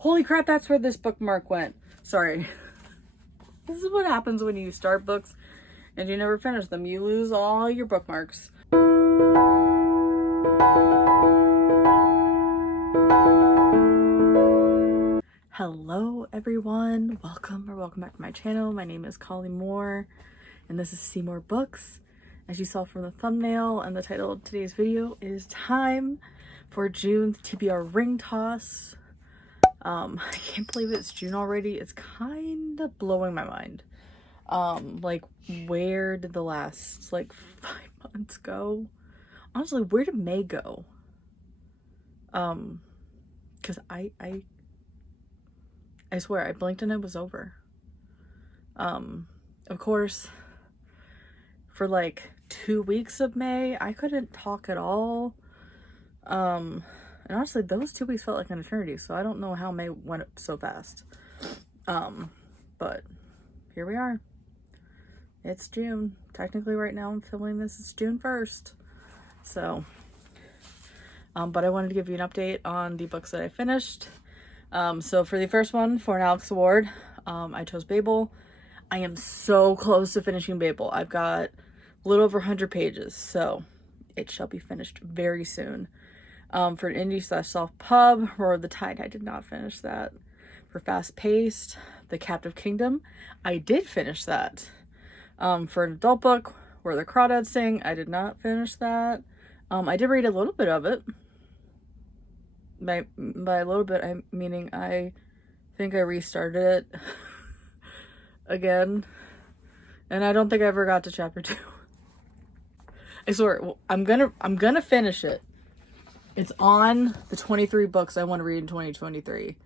Holy crap, that's where this bookmark went. Sorry. This is what happens when you start books and you never finish them. You lose all your bookmarks. Hello everyone, welcome back to my channel. My name is Cmoore, and this is Cmoore-Books. As you saw from the thumbnail and the title of today's video, it is time for June's TBR ring toss. I can't believe it's June already. It's kind of blowing my mind. Like, where did the last, 5 months go? Honestly, where did May go? Because I swear, I blinked and it was over. Of course, for 2 weeks of May, I couldn't talk at all. And honestly, those 2 weeks felt like an eternity, so I don't know how May went so fast. But here we are. It's June. Technically right now I'm filming this, it's June 1st. So, but I wanted to give you an update on the books that I finished. So for the first one, for an Alex Award, I chose Babel. I am so close to finishing Babel. I've got a little over 100 pages, so it shall be finished very soon. For an indie/soft pub, Roar of the Tide, I did not finish that. For fast paced, The Captive Kingdom, I did finish that. For an adult book, Where the Crawdads Sing, I did not finish that. I did read a little bit of it. By a little bit, I'm meaning I think I restarted it again, and I don't think I ever got to chapter 2. I swear, I'm gonna finish it. It's on the 23 books I want to read in 2023,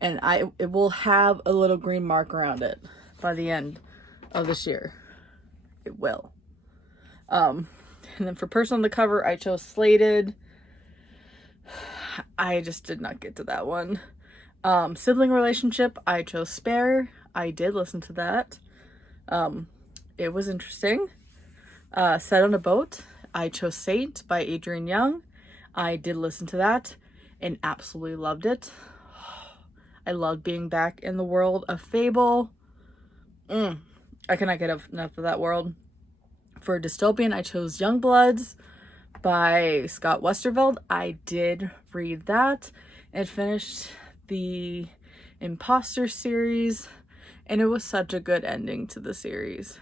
and it will have a little green mark around it by the end of this year. It will. And then for person on the cover, I chose Slated. I just did not get to that one. Sibling relationship, I chose Spare. I did listen to that. It was interesting. Set on a Boat, I chose Saint by Adrienne Young. I did listen to that and absolutely loved it. I loved being back in the world of Fable. I cannot get enough of that world. For dystopian, I chose Youngbloods by Scott Westerveld. I did read that and finished the Imposter series, and it was such a good ending to the series.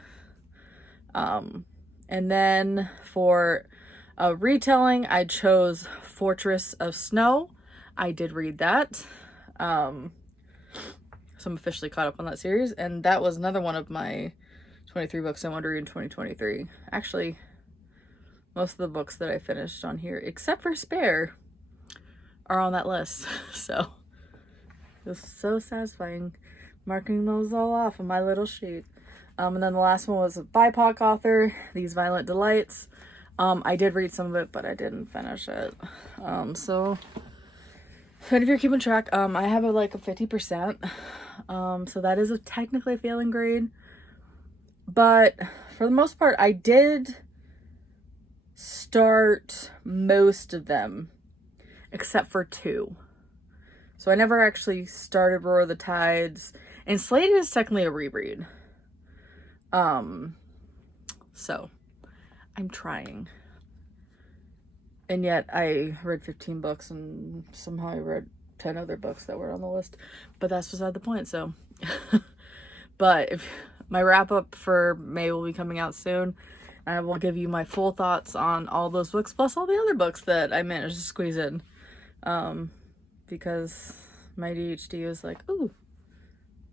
And then for a retelling, I chose Fortress of Snow. I did read that. So I'm officially caught up on that series, and that was another one of my 23 books I want to read in 2023. Actually, most of the books that I finished on here, except for Spare, are on that list. So it was so satisfying marking those all off on my little sheet. And then the last one was a BIPOC author, These Violent Delights. I did read some of it, but I didn't finish it. So if you're keeping track, I have a 50%. So that is technically a failing grade. But for the most part, I did start most of them, except for 2. So I never actually started Roar of the Tides, and Slated is technically a reread. So I'm trying. And yet I read 15 books, and somehow I read 10 other books that were on the list, but that's beside the point. So but if my wrap up for May will be coming out soon, and I will give you my full thoughts on all those books plus all the other books that I managed to squeeze in, because my ADHD was like, ooh,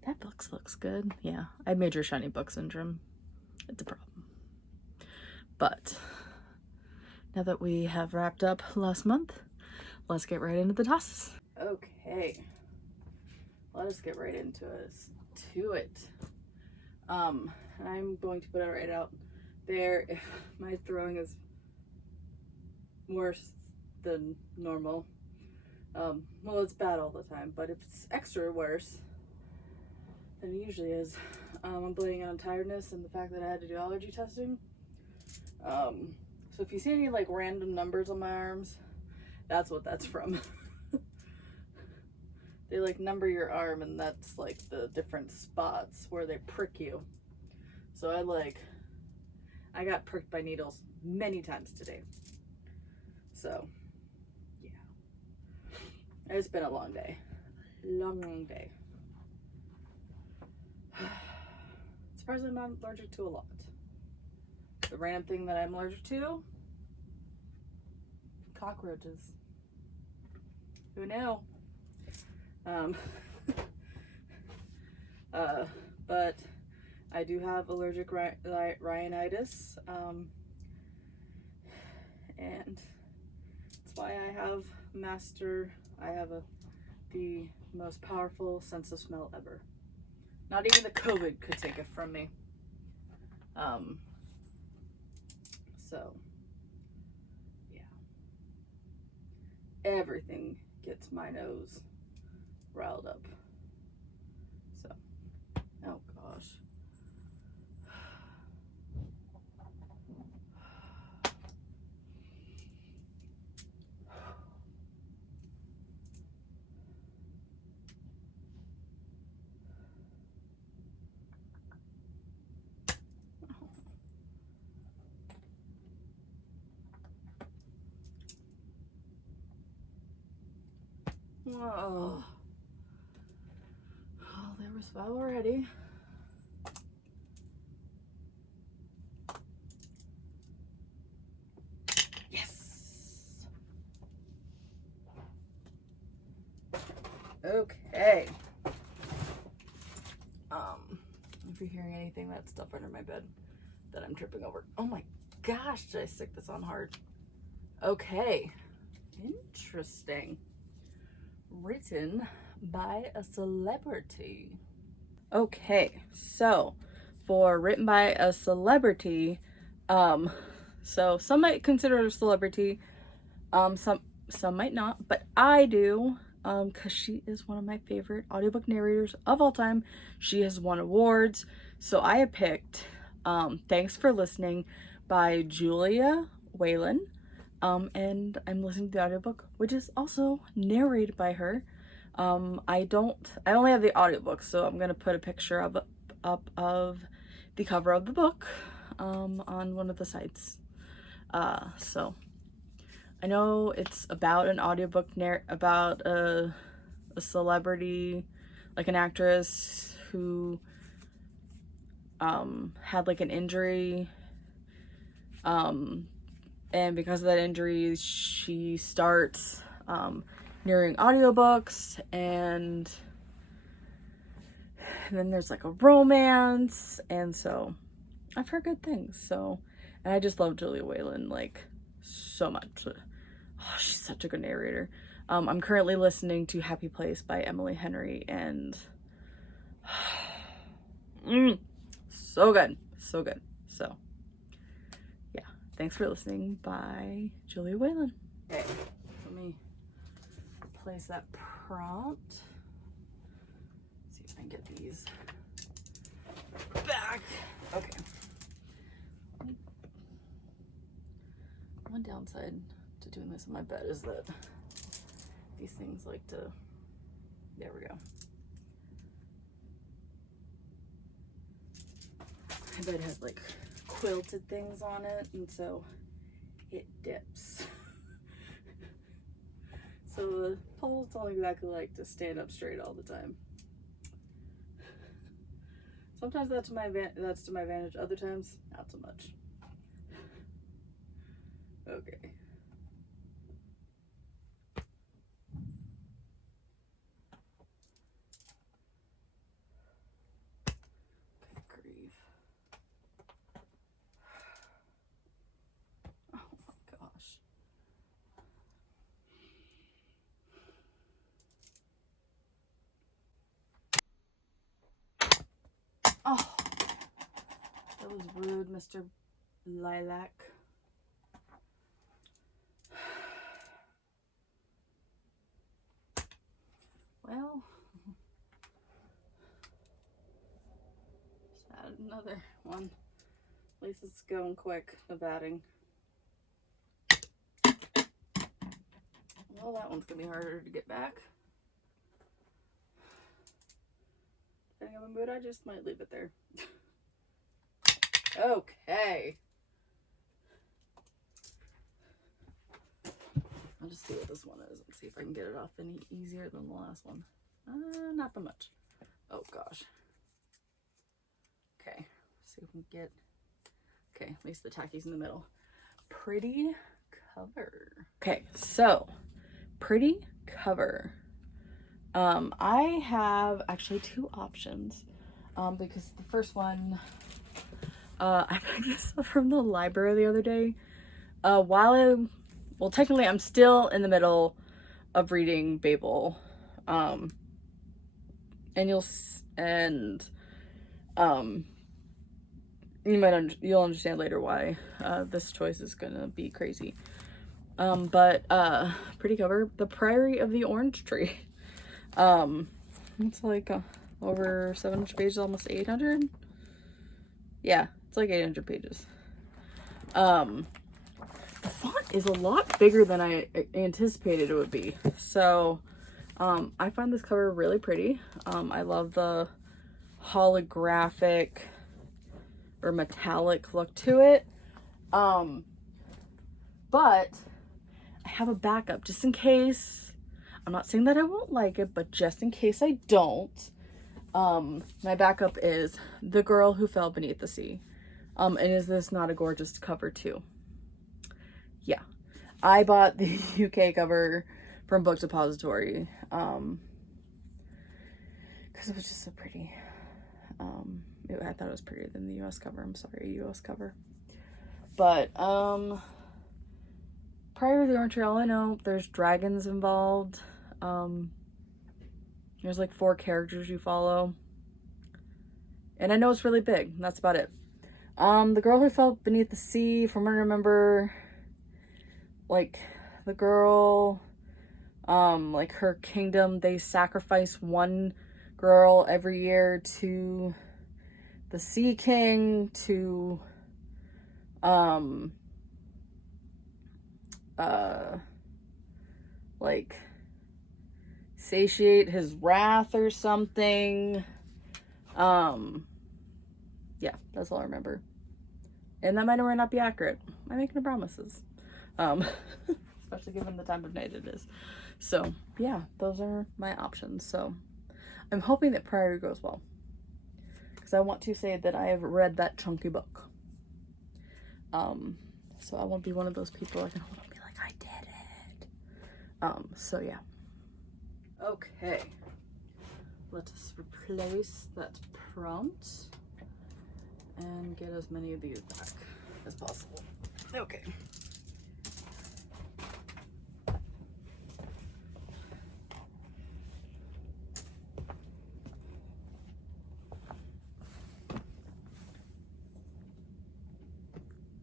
that book looks good. Yeah, I have major shiny book syndrome. It's a problem. But now that we have wrapped up last month, let's get right into the tosses. Okay, let us get right into it. I'm going to put it right out there if my throwing is worse than normal. Well, it's bad all the time, but if it's extra worse than it usually is, I'm blaming it on tiredness and the fact that I had to do allergy testing. So if you see any random numbers on my arms, that's what that's from. they like number your arm, and that's like the different spots where they prick you. So I got pricked by needles many times today. So yeah, it's been a long day. Long day. Surprisingly, I'm not allergic to a lot. The random thing that I'm allergic to, cockroaches. Who knew? But I do have allergic rhinitis, and that's why I have the most powerful sense of smell ever. Not even the COVID could take it from me. So yeah, everything gets my nose riled up. So, oh gosh. Whoa. Oh, there was five already. Yes. Okay. If you're hearing anything, that's stuff under my bed that I'm tripping over. Oh my gosh, did I stick this on hard? Okay. Interesting. Written by a celebrity. Okay, so for written by a celebrity, so some might consider it a celebrity, some might not, but I do, because she is one of my favorite audiobook narrators of all time. She has won awards, so I have picked Thanks for Listening by Julia Whalen, and I'm listening to the audiobook, which is also narrated by her. I only have the audiobook, so I'm gonna put a picture up of the cover of the book on one of the sites. So I know it's about an audiobook about a celebrity, like an actress who had like an injury, and because of that injury she starts narrating audiobooks, and then there's like a romance, and so I've heard good things. So, and I just love Julia Whalen like so much. Oh, she's such a good narrator. I'm currently listening to Happy Place by Emily Henry, and so good, so good. So yeah, Thanks for Listening by Julia Whalen. Okay, let me replace that prompt. Let's see if I can get these back. Okay. One downside to doing this in my bed is that these things like to, there we go. My bed has like quilted things on it, and so it dips. So the poles don't exactly like to stand up straight all the time. Sometimes that's to my advantage, other times not so much. Okay. Good grief. Oh my gosh. Oh, that was rude, Mr. Lilac. Well, just add another one. At least it's going quick, the batting. Well, that one's gonna be harder to get back. but I just might leave it there. Okay. I'll just see what this one is and see if I can get it off any easier than the last one. Not that much. Oh gosh. Okay, see if we can get, okay, at least the tacky's in the middle. Pretty cover. Okay, so pretty cover. I have actually two options, because the first one, I picked this up from the library the other day. Well, technically I'm still in the middle of reading Babel, and you'll understand later why this choice is gonna be crazy. But pretty cover, The Priory of the Orange Tree. It's like over 700 pages, almost 800. Yeah, it's like 800 pages. The font is a lot bigger than I anticipated it would be. So I find this cover really pretty. I love the holographic or metallic look to it. But I have a backup just in case. I'm not saying that I won't like it, but just in case I don't, my backup is The Girl Who Fell Beneath the Sea. And is this not a gorgeous cover too? Yeah. I bought the UK cover from Book Depository, because it was just so pretty. I thought it was prettier than the US cover. I'm sorry, US cover. But Priory of the Orange Tree, all I know, there's dragons involved. There's like 4 characters you follow. And I know it's really big. That's about it. The Girl Who Fell Beneath the Sea, from what I remember, like the girl, like her kingdom, they sacrifice one girl every year to the Sea King to like satiate his wrath or something. Yeah, that's all I remember. And that might or might not be accurate. I'm making no promises. Especially given the time of night it is. So yeah, those are my options. So I'm hoping that Priory goes well, because I want to say that I have read that chunky book. So I won't be one of those people that can hold up and be like, I did it. So yeah. Okay. Let us replace that prompt and get as many of these back as possible. Okay.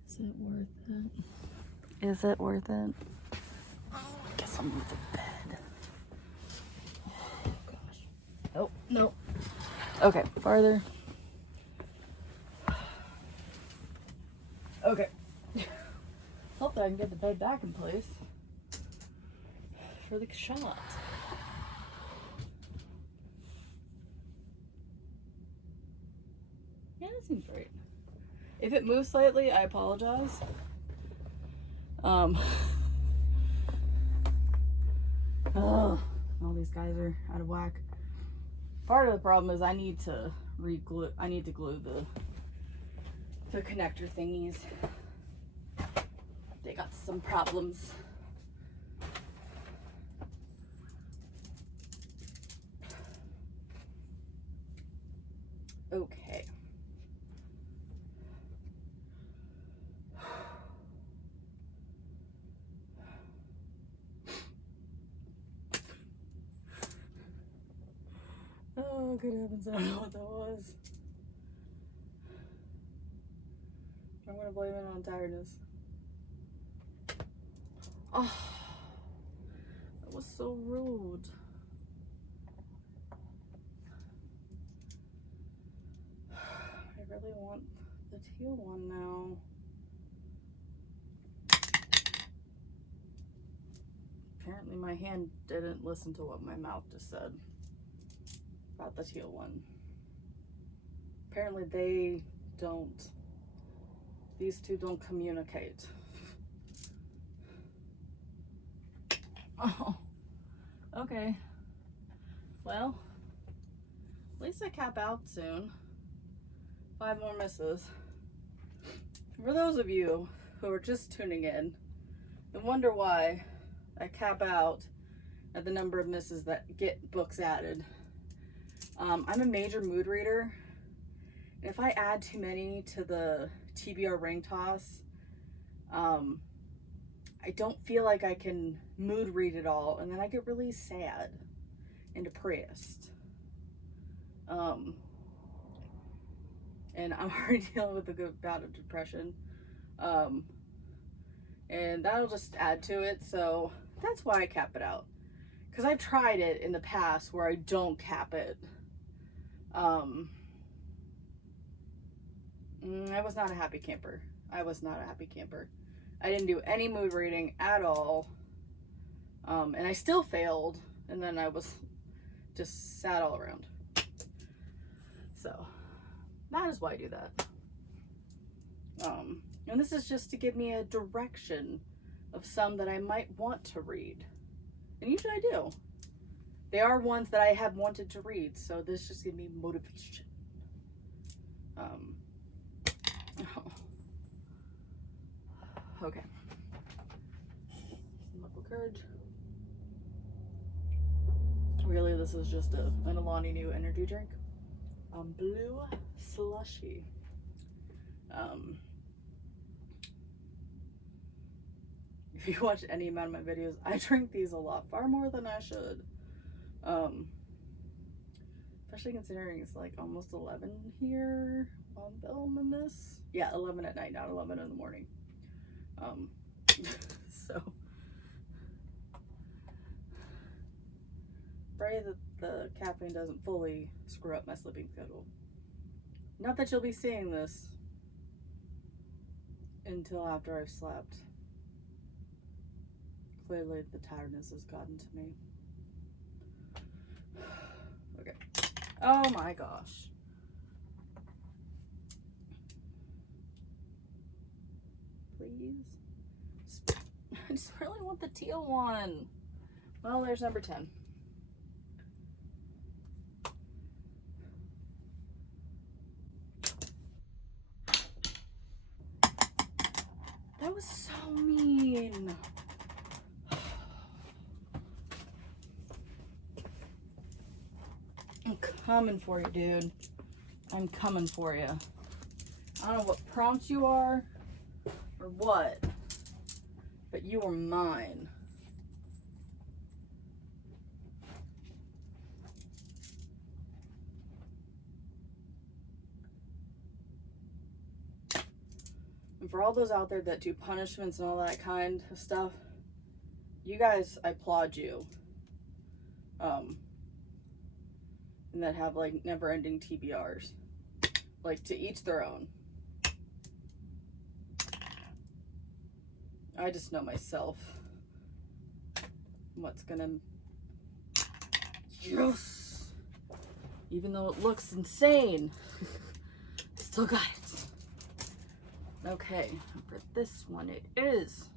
Is it worth it? Is it worth it? Oh, I guess I'll move the bed. Oh gosh. Oh, no. Okay, farther. Okay. Hope that I can get the bed back in place for the shot. Yeah, that seems right. If it moves slightly, I apologize. Oh, all these guys are out of whack. Part of the problem is I need to glue the connector thingies. They got some problems. Okay. Oh, good heavens, I don't know what that was. I'm gonna blame it on tiredness. Oh, that was so rude. I really want the teal one now. Apparently my hand didn't listen to what my mouth just said about the teal one. Apparently these two don't communicate. Oh, okay. Well, at least I cap out soon. 5 more misses. For those of you who are just tuning in and wonder why I cap out at the number of misses that get books added, I'm a major mood reader. If I add too many to the TBR ring toss, I don't feel like I can mood read it all, and then I get really sad and depressed. And I'm already dealing with a good bout of depression. And that'll just add to it, so that's why I cap it out. Because I've tried it in the past where I don't cap it. I was not a happy camper. I was not a happy camper. I didn't do any mood reading at all. And I still failed. And then I was just sad all around. So that is why I do that. And this is just to give me a direction of some that I might want to read. And usually I do. They are ones that I have wanted to read. So this just gives me motivation. Okay. Local courage. Really, this is just an Alani Nu energy drink. Blue slushy. If you watch any amount of my videos, I drink these a lot, far more than I should. Especially considering it's like almost 11 here on film in this. Yeah, 11 at night, not 11 in the morning. So pray that the caffeine doesn't fully screw up my sleeping schedule. Not that you'll be seeing this until after I've slept. Clearly the tiredness has gotten to me. Okay. Oh my gosh. Please. I just really want the teal one. Well, there's number 10. That was so mean. I'm coming for you, dude. I'm coming for you. I don't know what prompt you are or what, but you are mine. And for all those out there that do punishments and all that kind of stuff, you guys, I applaud you. And that have like never-ending TBRs. Like, to each their own. I just know myself. What's gonna... Yes! Even though it looks insane, I still got it. Okay, for this one it is.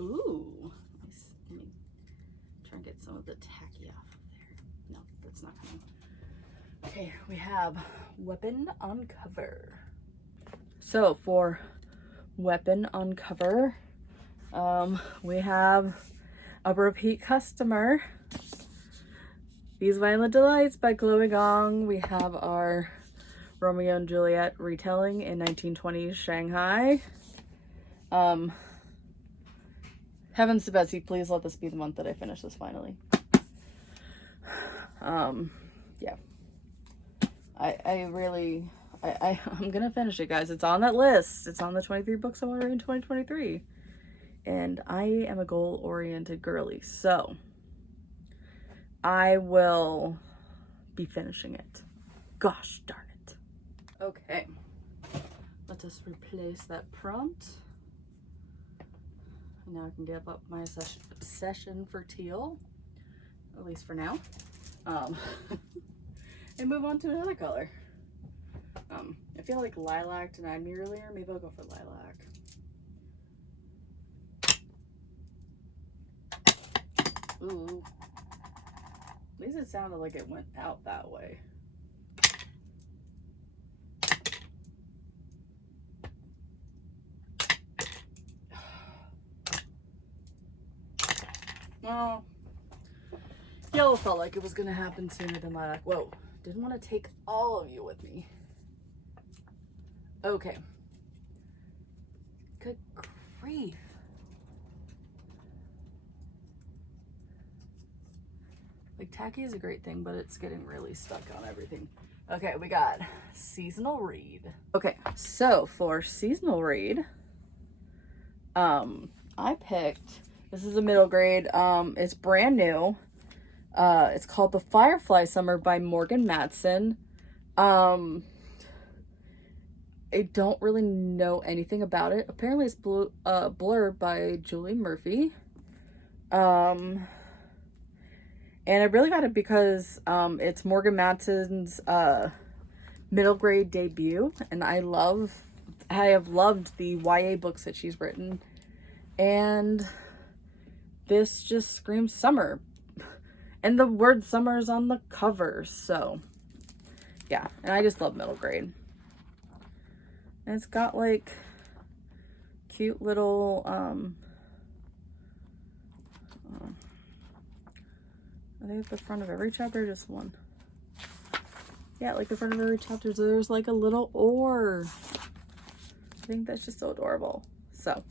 Ooh. Let me try and get some of the tacky off of there. No, that's not coming. Okay, we have Weapon on Cover. So for Weapon on Cover, we have a repeat customer. These Violent Delights by Chloe Gong. We have our Romeo and Juliet retelling in 1920s Shanghai. Heavens to Betsy, please let this be the month that I finish this finally. Yeah. I'm gonna finish it, guys. It's on that list. It's on the 23 books I want to read in 2023. And I am a goal-oriented girly, so I will be finishing it. Gosh darn it. Okay. Let us replace that prompt. And now I can give up my obsession for teal, at least for now. and move on to another color. I feel like lilac denied me earlier. Maybe I'll go for lilac. Ooh. At least it sounded like it went out that way. Well, yellow felt like it was gonna happen sooner than lilac. Whoa, didn't want to take all of you with me. Okay. Good grief. Like, tacky is a great thing, but it's getting really stuck on everything. Okay, we got seasonal read. Okay, so for seasonal read, I picked, this is a middle grade, it's brand new. It's called The Firefly Summer by Morgan Matson. I don't really know anything about it. Apparently it's blurred by Julie Murphy. And I really got it because it's Morgan Matson's middle grade debut, and I have loved the YA books that she's written, and this just screams summer, and the word summer is on the cover, so yeah, and I just love middle grade. And it's got like cute little I think at the front of every chapter, just one. Yeah, like the front of every chapter, so there's like a little oar. I think that's just so adorable. So,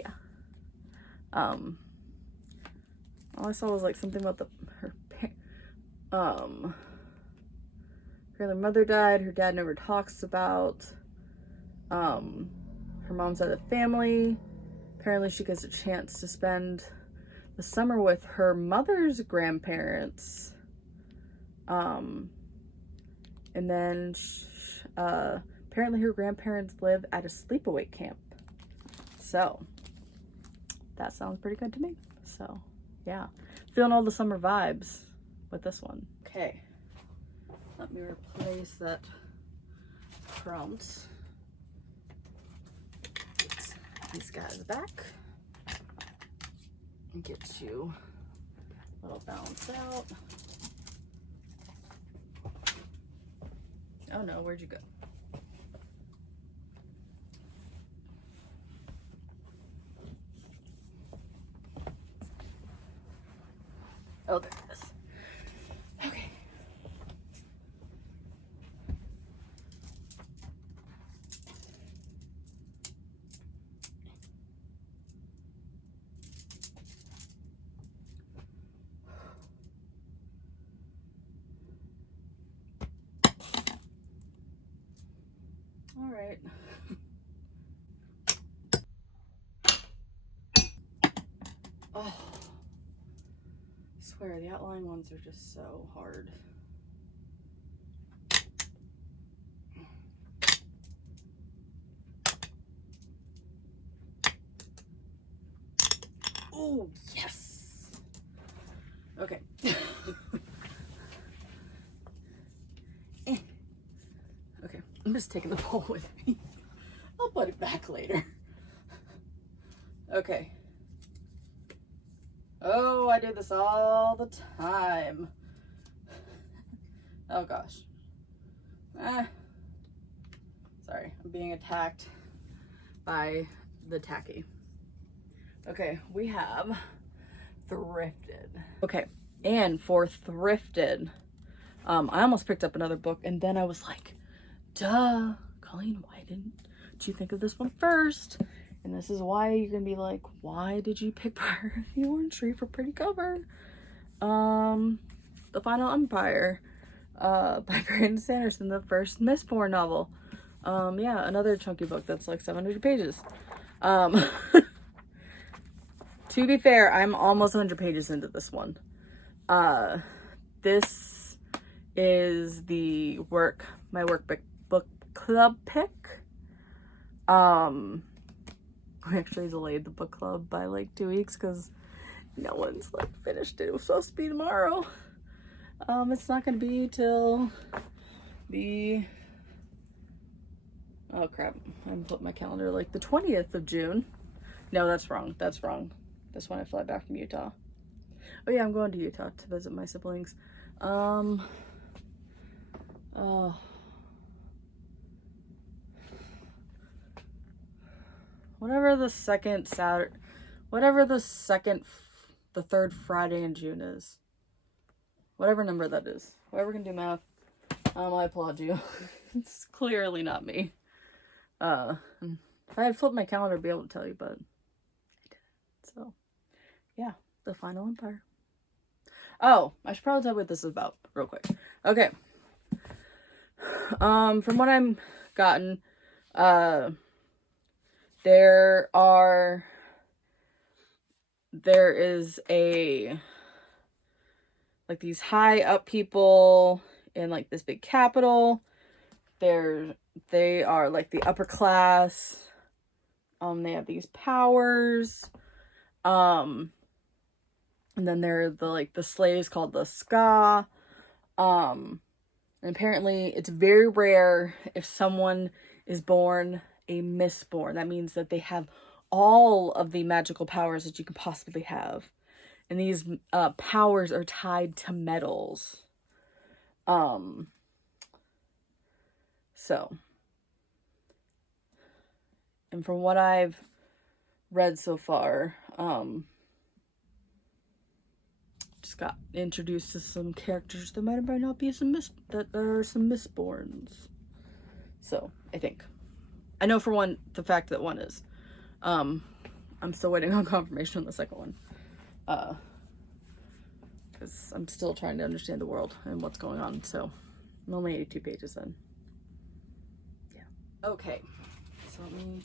yeah. All I saw was like something about her mother died. Her dad never talks about. Her mom's side of the family. Apparently, she gets a chance to spend the summer with her mother's grandparents, and then apparently her grandparents live at a sleepaway camp, so that sounds pretty good to me. So yeah, feeling all the summer vibes with this one. Okay, let me replace that prompt. Get these guys back. Get you a little balanced out. Oh no, where'd you go? Oh, there it is. Okay. All right. Oh, I swear the outline ones are just so hard. Oh, yes. Okay. Okay, I'm just taking the bowl with me. I'll put it back later. Okay. Oh, I do this all the time. Oh gosh. Sorry, I'm being attacked by the tacky. Okay, we have thrifted. Okay, and for thrifted, I almost picked up another book, and then I was like, duh, Colleen, why didn't you think of this one first? And this is why you're gonna be like, why did you pick Fire of the Orange Tree for pretty cover? The Final Empire, by Brandon Sanderson, the first Mistborn novel. Yeah, another chunky book that's like 700 pages. To be fair, I'm almost 100 pages into this one. This is my workbook book club pick. We actually delayed the book club by like 2 weeks because no one's like finished it. It was supposed to be tomorrow. It's not gonna be till the, oh crap, I put my calendar like the 20th of June. No, that's wrong. That's when I fly back from Utah. Oh yeah, I'm going to Utah to visit my siblings. Whatever the second Saturday, whatever the third Friday in June is. Whatever number that is. Whoever can do math, I applaud you. It's clearly not me. If I had flipped my calendar, I'd be able to tell you, but I didn't. So, yeah, the Final Empire. Oh, I should probably tell you what this is about real quick. Okay. From what I'm gotten, there is like these high up people in like this big capital. They are like the upper class. They have these powers. And then there are the slaves called the ska. And apparently it's very rare if someone is born a mistborn. That means that they have all of the magical powers that you can possibly have. And these powers are tied to metals. So. And from what I've read so far, just got introduced to some characters that might or might not be that are some mistborns. So, I think. I know for one, the fact that one is. I'm still waiting on confirmation on the second one. Because I'm still trying to understand the world and what's going on. So, I'm only 82 pages in. Yeah. Okay. So let me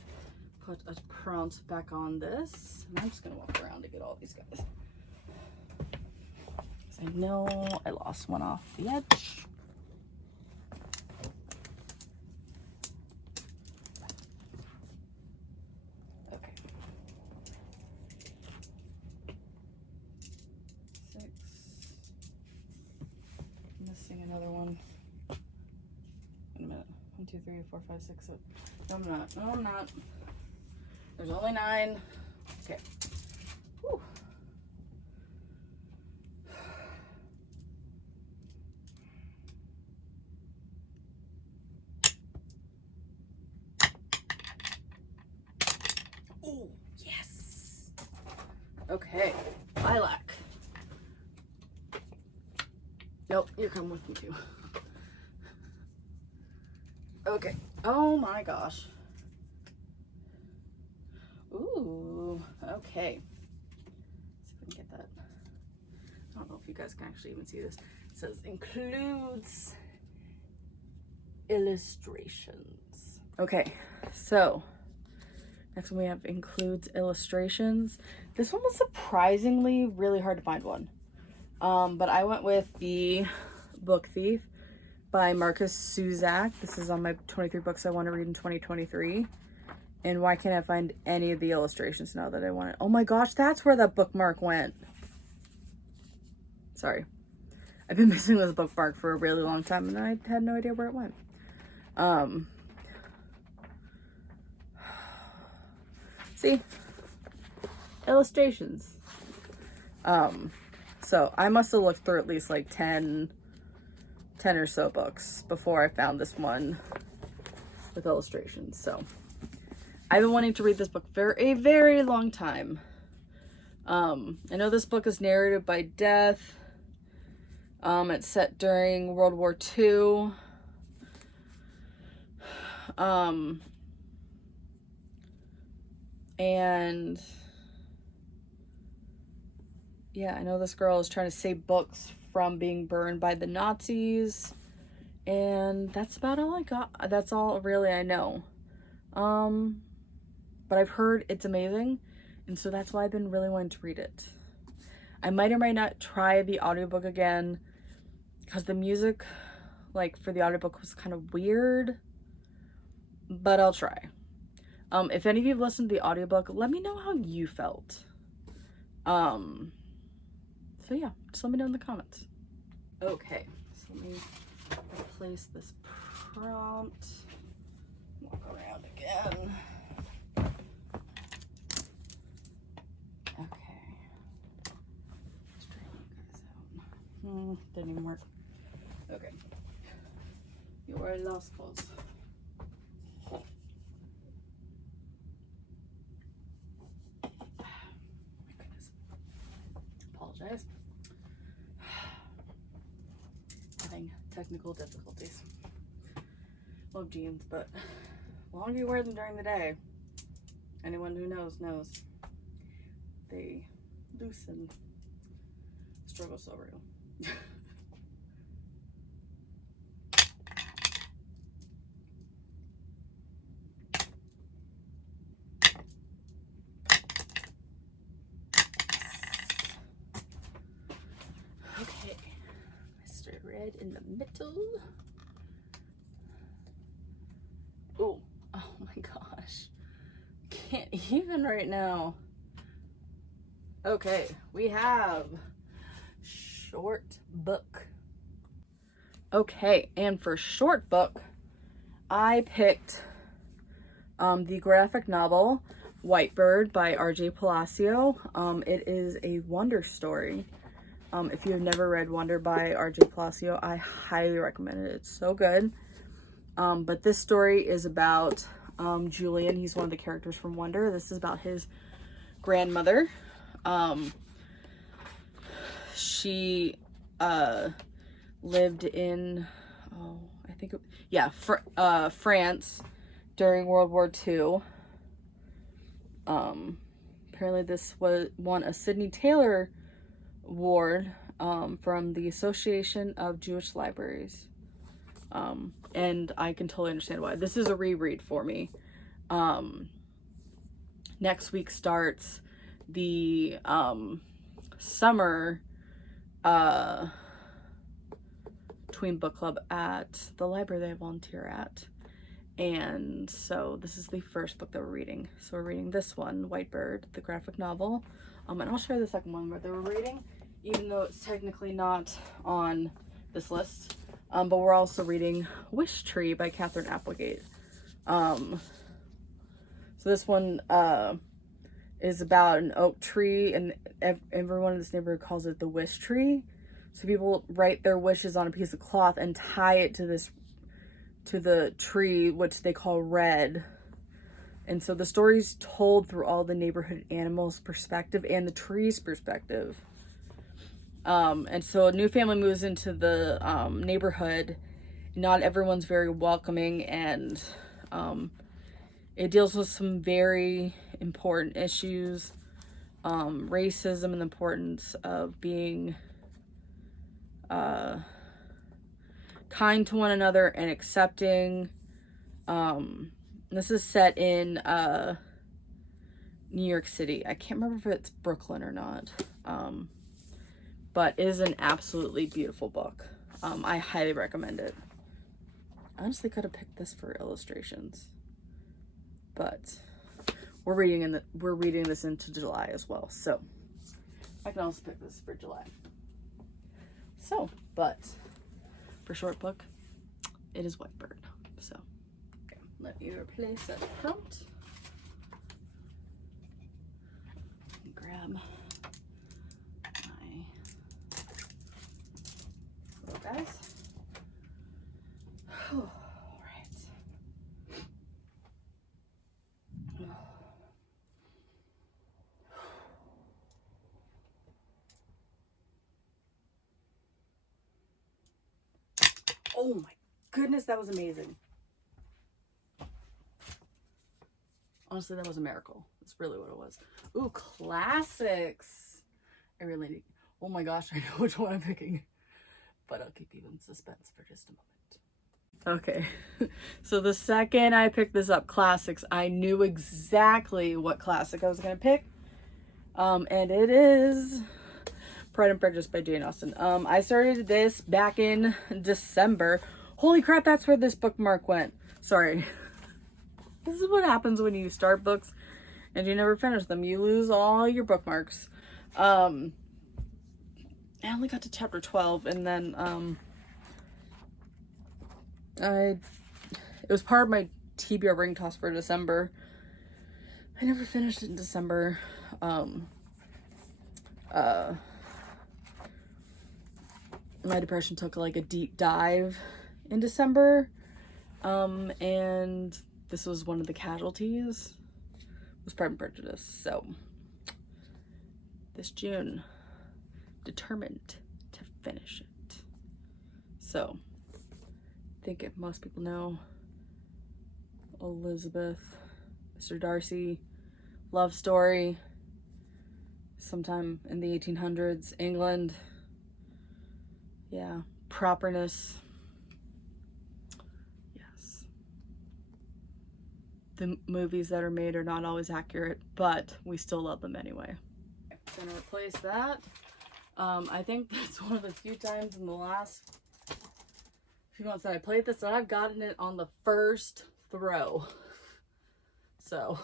put a prompt back on this. And I'm just going to walk around to get all these guys. Because I know I lost one off the edge. Okay. 6. I'm missing another one. Wait a minute. 1, 2, 3, 4, 5, 6, 7. No, I'm not. No, I'm not. There's only 9. Okay. Whew. Oh, yes. Okay. Lilac. Nope, you're coming with me too. Okay. Oh my gosh. Ooh, okay. Let's see if we can get that. I don't know if you guys can actually even see this. It says includes illustrations. Okay, so next one we have includes illustrations. This one was surprisingly really hard to find one. But I went with The Book Thief by Marcus Suzak. This is on my 23 books I want to read in 2023. And why can't I find any of the illustrations now that I want it? Oh my gosh, that's where that bookmark went. Sorry. I've been missing this bookmark for a really long time and I had no idea where it went. See? Illustrations. So I must have looked through at least like 10 or so books before I found this one with illustrations. So I've been wanting to read this book for a very long time. I know this book is narrated by Death. It's set during World War II. And yeah, I know this girl is trying to save books from being burned by the Nazis. And that's about all I got. That's all really I know. But I've heard it's amazing. And so that's why I've been really wanting to read it. I might or might not try the audiobook again. Because the music, like, for the audiobook was kind of weird. But I'll try. If any of you have listened to the audiobook, let me know how you felt. So yeah, just let me know in the comments. Okay, so let me replace this prompt. Walk around again. Okay. Straighten you guys out. Didn't even work. Okay. You are lost cause. My goodness. Apologize. Having technical difficulties. Love jeans, but the longer you wear them during the day, anyone who knows, they loosen. Struggle so real. Okay, Mr. Red in the middle. Oh my gosh. Can't even right now. Okay, we have short book. Okay, and for short book, I picked the graphic novel Whitebird by R.J. Palacio. It is a wonder story. If you have never read Wonder by R.J. Palacio, I highly recommend it. It's so good. But this story is about Julian. He's one of the characters from Wonder. This is about his grandmother. She lived in, France during World War II. Apparently this won a Sidney Taylor Award from the Association of Jewish Libraries. And I can totally understand why. This is a reread for me. Next week starts the summer tween book club at the library that I volunteer at. And so this is the first book that we're reading. So we're reading this one, Whitebird, the graphic novel. And I'll share the second one that we're reading, even though it's technically not on this list. But we're also reading Wish Tree by Catherine Applegate. So this one is about an oak tree, and everyone in this neighborhood calls it the wish tree. So people write their wishes on a piece of cloth and tie it to the tree, which they call red. And so the story's told through all the neighborhood animals' perspective and the tree's perspective. And so a new family moves into the neighborhood. Not everyone's very welcoming, and it deals with some very important issues, racism and the importance of being kind to one another and accepting. This is set in New York City. I can't remember if it's Brooklyn or not. But it is an absolutely beautiful book. I highly recommend it. I honestly could have picked this for illustrations, but we're reading this into July as well, so I can also pick this for July. So, but for short book, it is Whitebird. So, okay, let me replace that prompt. Grab my little guys. All right. Oh my goodness, that was amazing. Honestly, that was a miracle. That's really what it was. Ooh, classics. I really need, oh my gosh, I know which one I'm picking. But I'll keep you in suspense for just a moment. Okay, so the second I picked this up, classics, I knew exactly what classic I was going to pick. And it is Pride and Prejudice by Jane Austen. I started this back in December. Holy crap, that's where this bookmark went. Sorry. This is what happens when you start books and you never finish them. You lose all your bookmarks. I only got to chapter 12, and then it was part of my TBR ring toss for December. I never finished it in December. My depression took like a deep dive in December, and this was one of the casualties, was Pride and Prejudice. So this June, determined to finish it. So I think most people know Elizabeth, Mr. Darcy, love story, sometime in the 1800s, England. Yeah, properness. Yes. The movies that are made are not always accurate, but we still love them anyway. I'm gonna replace that. I think that's one of the few times in the last few months that I played this that I've gotten it on the first throw. So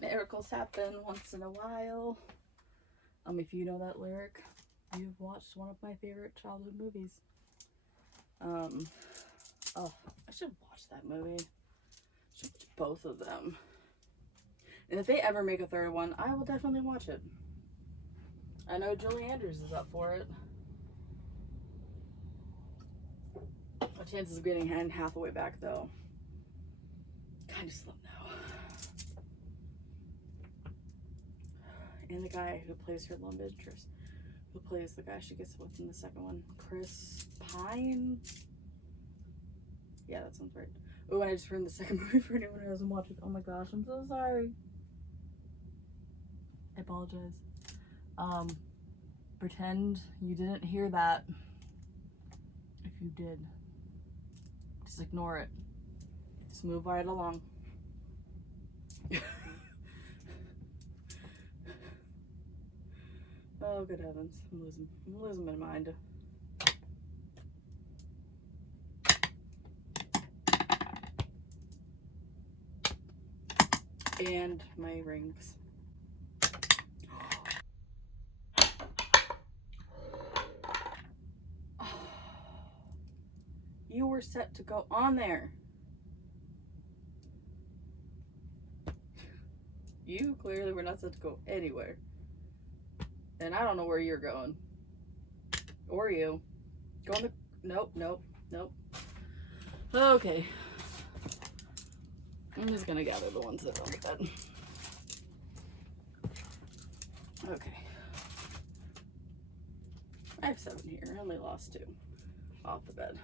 miracles happen once in a while. If you know that lyric, you've watched one of my favorite childhood movies. Oh, I should watch that movie. I should watch both of them. And if they ever make a third one, I will definitely watch it. I know Julie Andrews is up for it. My chances of getting Anne Hathaway back, though, kind of slim now. And the guy who plays her love interest, who plays the guy she gets with in the second one, Chris Pine. Yeah, that sounds right. Oh, and I just ruined the second movie for anyone who hasn't watched it. Oh my gosh, I'm so sorry. I apologize. Pretend you didn't hear that. If you did, just ignore it. Just move right along. Oh, good heavens. I'm losing my mind. And my rings. You were set to go on there. You clearly were not set to go anywhere. And I don't know where you're going. Or you. Go on the... Nope. Okay. I'm just gonna gather the ones that don't fit. Okay. I have 7 here. I only lost 2 off the bed.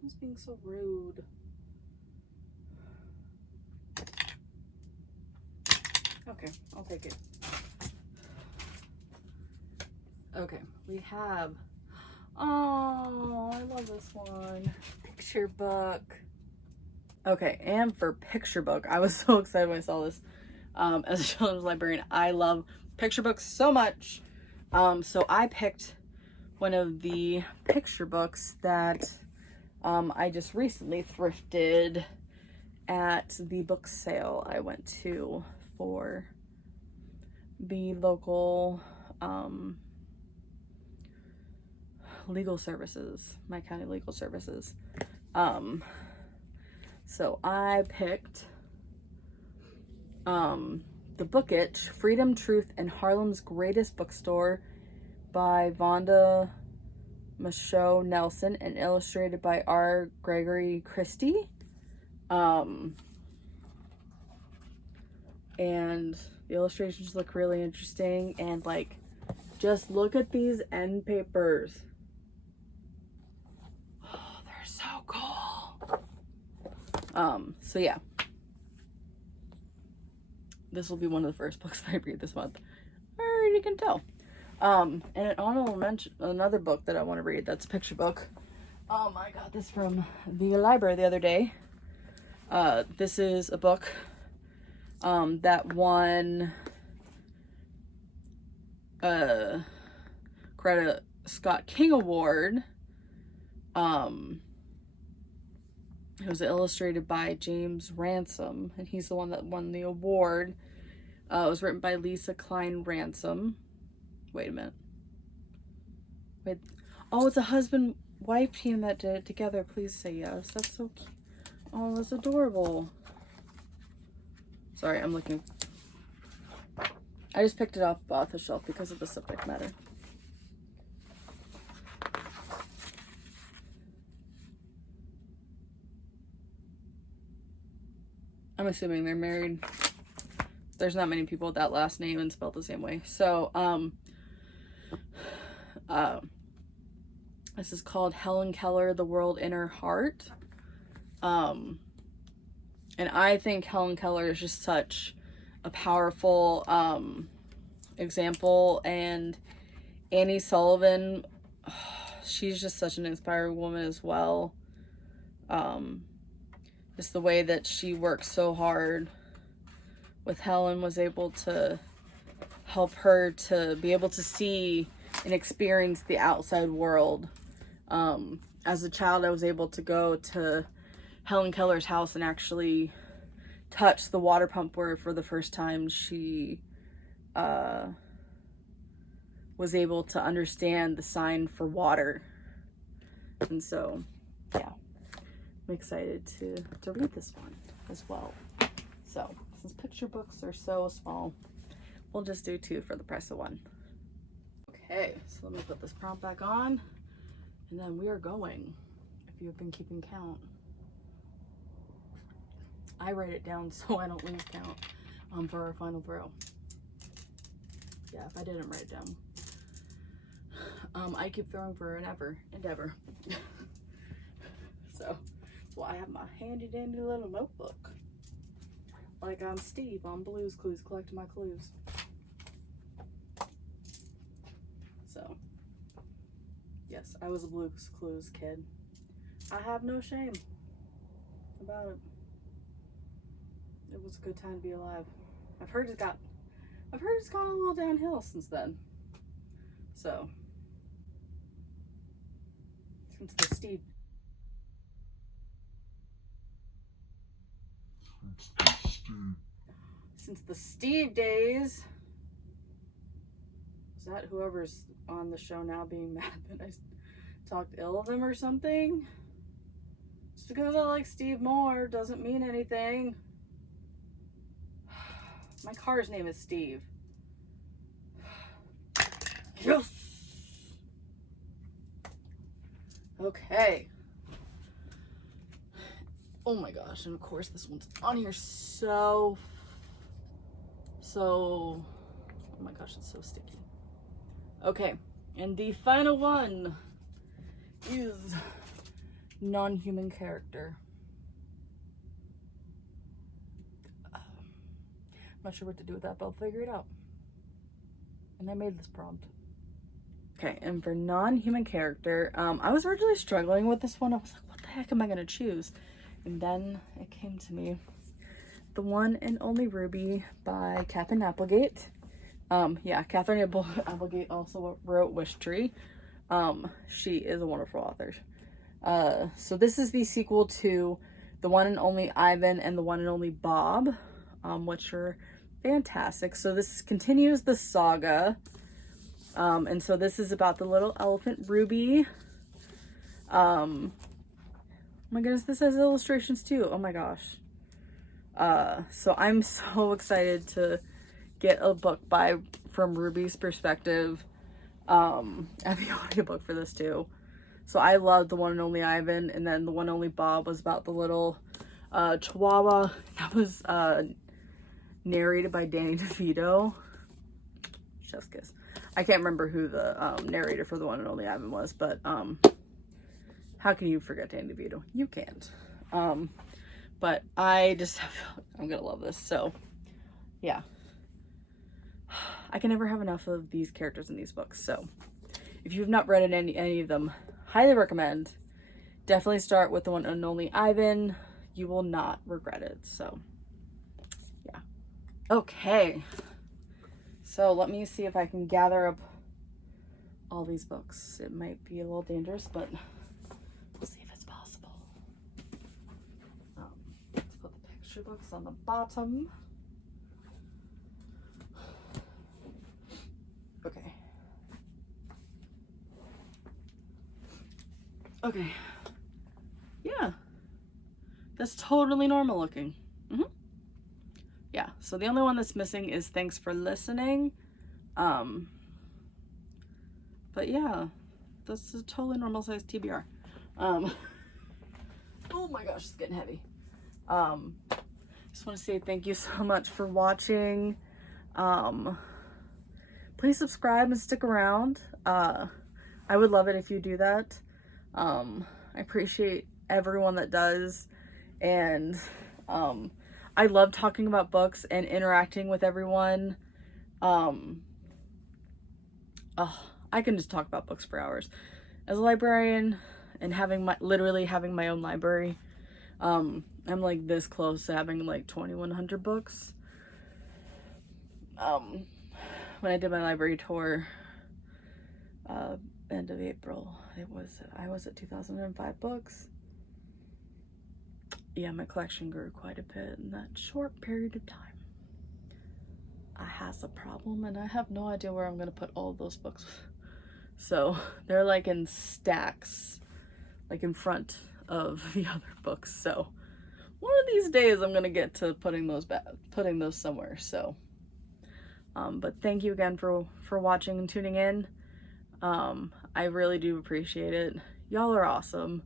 Who's being so rude? Okay, I'll take it. Okay, we have... Oh, I love this one. Picture book. Okay, and for picture book, I was so excited when I saw this. As a children's librarian, I love picture books so much. So I picked one of the picture books that I just recently thrifted at the book sale I went to for the local legal services, my county legal services. So I picked The Book Itch, Freedom, Truth, and Harlem's Greatest Bookstore by Vonda Michaud Nelson and illustrated by R. Gregory Christie. And the illustrations look really interesting, and like, just look at these end papers. Oh, they're so cool. So yeah. This will be one of the first books I read this month. I already can tell. And an honorable mention, another book that I want to read that's a picture book. I got this from the library the other day. This is a book that won Scott King Award. It was illustrated by James Ransom, and he's the one that won the award. It was written by Lisa Klein Ransom. Wait a minute. Wait. Oh, it's a husband-wife team that did it together. Please say yes. That's so cute. Oh, that's adorable. Sorry, I'm looking. I just picked it off the shelf because of the subject matter. I'm assuming they're married. There's not many people with that last name and spelled the same way. So, this is called Helen Keller, The World in Her Heart. And I think Helen Keller is just such a powerful example. And Annie Sullivan, she's just such an inspiring woman as well. Just the way that she worked so hard with Helen was able to help her to be able to see and experience the outside world. As a child, I was able to go to Helen Keller's house and actually touch the water pump where for the first time she was able to understand the sign for water. And so, yeah. I'm excited to read this one as well. So, since picture books are so small, we'll just do 2 for the price of 1. Okay, so let me put this prompt back on, and then we are going, if you've been keeping count. I write it down so I don't lose count for our final throw. Yeah, if I didn't write it down. I keep throwing for an endeavor. So, well, I have my handy dandy little notebook. Like I'm Steve on Blue's Clues, collecting my clues. So, yes, I was a Blue's Clues kid. I have no shame about it. It was a good time to be alive. I've heard it's gone a little downhill since then. So, since the Steve days. Is that whoever's on the show now being mad that I talked ill of them or something? Just because I like Steve Moore doesn't mean anything. My car's name is Steve. Yes! Okay. Oh my gosh, and of course this one's on here so, oh my gosh, it's so sticky. Okay, and the final one is non-human character. I'm not sure what to do with that, but I'll figure it out. And I made this prompt. Okay, and for non-human character, I was originally struggling with this one. I was like, what the heck am I going to choose? And then it came to me. The One and Only Ruby by Catherine Applegate. Yeah, Catherine Applegate also wrote Wish Tree. She is a wonderful author. So this is the sequel to The One and Only Ivan and The One and Only Bob, which are fantastic. So this continues the saga. And so this is about the little elephant Ruby. Oh my goodness, this has illustrations too. Oh my gosh. So I'm so excited to get a book from Ruby's perspective. And the audiobook for this too. So I loved The One and Only Ivan, and then The One and Only Bob was about the little Chihuahua that was narrated by Danny DeVito. Chef's kiss. I can't remember who the narrator for The One and Only Ivan was, but how can you forget Danny DeVito? You can't. But I just I'm gonna love this. So yeah, I can never have enough of these characters in these books. So if you've not read any of them, highly recommend. Definitely start with The One and Only Ivan. You will not regret it. So yeah. Okay. So let me see if I can gather up all these books. It might be a little dangerous, but we'll see if it's possible. Let's put the picture books on the bottom. Okay. Okay. Yeah. That's totally normal looking. Yeah, so the only one that's missing is thanks for listening. But yeah, that's a totally normal size TBR. Oh my gosh, it's getting heavy. Just want to say thank you so much for watching. Please subscribe and stick around. I would love it if you do that. I appreciate everyone that does, and I love talking about books and interacting with everyone. I can just talk about books for hours. As a librarian and literally having my own library, I'm like this close to having like 2,100 books. When I did my library tour, end of April, I was at 2,005 books. Yeah, my collection grew quite a bit in that short period of time. I has a problem, and I have no idea where I'm gonna put all of those books. So they're like in stacks, like in front of the other books. So one of these days I'm gonna get to putting those somewhere. So, but thank you again for watching and tuning in. I really do appreciate it. Y'all are awesome.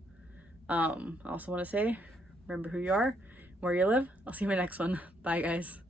I also want to say, remember who you are, where you live. I'll see you in my next one. Bye, guys.